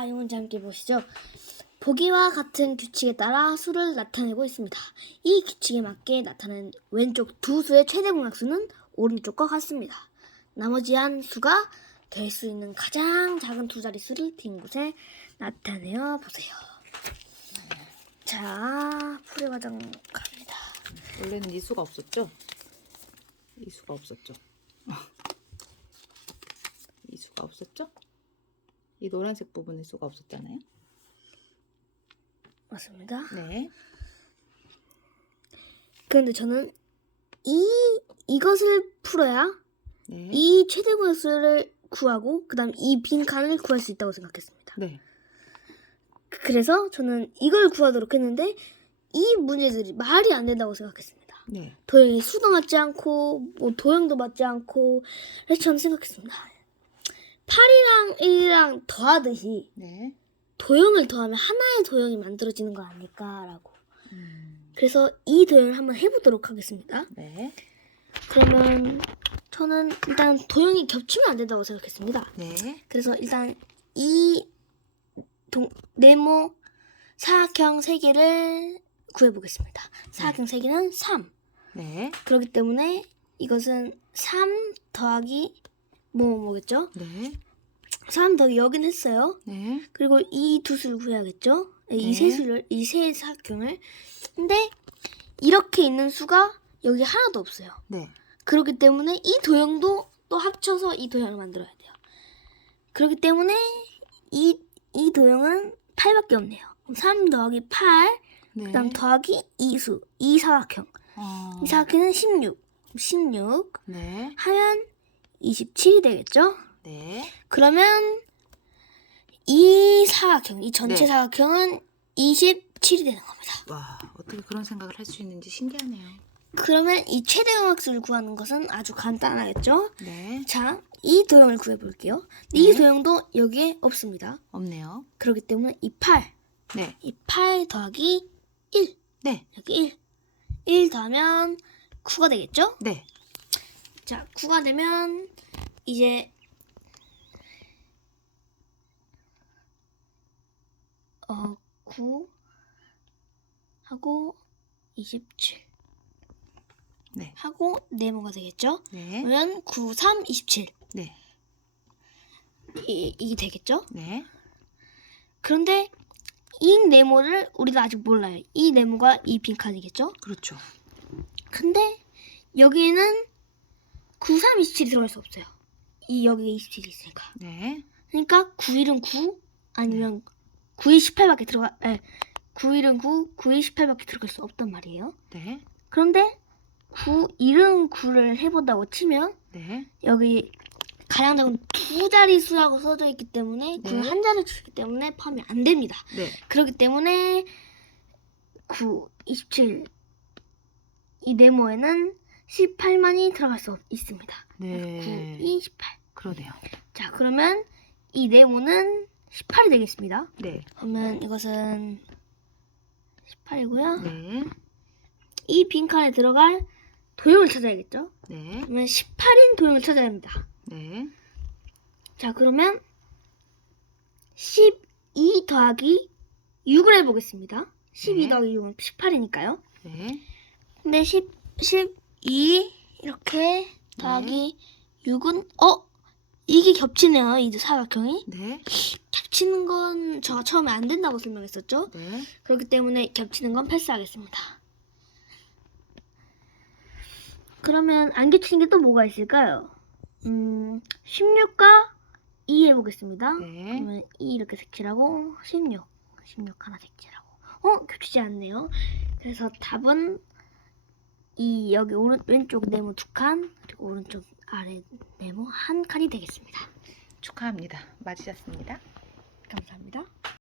자, 이 문제 함께 보시죠. 보기와 같은 규칙에 따라 수를 나타내고 있습니다. 이 규칙에 맞게 나타낸 왼쪽 두 수의 최대 공약수는 오른쪽과 같습니다. 나머지 한 수가 될 수 있는 가장 작은 두 자릿수를 빈 곳에 나타내어 보세요. 자, 풀이 과정 갑니다. 원래는 이 수가 없었죠? 이 수가 없었죠? 이 수가 없었죠? 이 노란색 부분의 수가 없었잖아요. 맞습니다. 네. 그런데 저는 이 이것을 풀어야 네. 이 최대 공약수를 구하고 그다음 이 빈 칸을 구할 수 있다고 생각했습니다. 네. 그래서 저는 이걸 구하도록 했는데 이 문제들이 말이 안 된다고 생각했습니다. 네. 도형이 수도 맞지 않고 뭐 도형도 맞지 않고 그래서 저는 생각했습니다. 8이랑 1이랑 더하듯이 네. 도형을 더하면 하나의 도형이 만들어지는 거 아닐까라고. 음, 그래서 이 도형을 한번 해보도록 하겠습니다. 네. 그러면 저는 일단 도형이 겹치면 안 된다고 생각했습니다. 네. 그래서 일단 이 동, 네모 사각형 세 개를 구해보겠습니다. 사각형 세 개는 3. 네. 그렇기 때문에 이것은 3 더하기 뭐 뭐겠죠? 네. 3 더하기 여긴 했어요. 네. 그리고 이 두 수를 구해야겠죠? 네. 이세 수를 이세 사각형을. 근데 이렇게 있는 수가 여기 하나도 없어요. 네. 그렇기 때문에 이 도형도 또 합쳐서 이 도형을 만들어야 돼요. 그렇기 때문에 이, 이 도형은 8밖에 없네요. 그럼 3 더하기 8, 네. 그 다음 더하기 2수, 이 사각형. 어, 이 사각형은 16. 16 네. 하면 27이 되겠죠? 네. 그러면 이 사각형, 이 전체 네. 사각형은 27이 되는 겁니다. 와, 어떻게 그런 생각을 할 수 있는지 신기하네요. 그러면 이 최대 공약수를 구하는 것은 아주 간단하겠죠? 네. 자, 이 도형을 구해볼게요. 이 네. 도형도 여기에 없습니다. 없네요. 그렇기 때문에 이 8, 네. 이 8 더하기 1, 네. 여기 1, 1 더하면 9가 되겠죠? 네. 자, 9가 되면 이제 어, 9 하고 27 네. 하고 네모가 되겠죠? 네. 그러면 9, 3, 27 네. 이, 이게 되겠죠? 네. 그런데 이 네모를 우리가 아직 몰라요. 이 네모가 이 빈칸이겠죠? 그렇죠. 근데 여기에는 9, 3, 27이 들어갈 수 없어요. 이 여기에 27이 있으니까. 네. 그러니까 9일은 9 아니면 9일 18밖에 들어가 에 9일은 9, 9일 18밖에 들어갈 수 없단 말이에요. 네. 그런데 9일은 9를 해 본다고 치면 네. 여기 가장 작은 두 자릿수라고 써져 있기 때문에 네. 9는 한 자릿수이기 때문에 포함이 안 됩니다. 네. 그렇기 때문에 9, 27 이 네모에는 18만이 들어갈 수 없- 있습니다. 네. 9, 2, 18. 그러네요. 자, 그러면 이 네모는 18이 되겠습니다. 네. 그러면 이것은 18이고요. 네. 이 빈칸에 들어갈 도형을 찾아야겠죠? 네. 그러면 18인 도형을 찾아야 합니다. 네. 자, 그러면 12 더하기 6을 해보겠습니다. 12 네. 더하기 6은 18이니까요. 네. 근데 10, 12 이렇게 더하기 6은 어? 이게 겹치네요. 이 사각형이. 네. 겹치는 건 제가 처음에 안 된다고 설명했었죠. 네. 그렇기 때문에 겹치는 건 패스하겠습니다. 그러면 안 겹치는 게 또 뭐가 있을까요? 음, 16과 2 해보겠습니다. 네. 그러면 2 이렇게 색칠하고 16, 16 하나 색칠하고 어? 겹치지 않네요. 그래서 답은 이 여기 오른 왼쪽 네모 두 칸, 그리고 오른쪽 아래 네모 한 칸이 되겠습니다. 축하합니다. 맞으셨습니다. 감사합니다.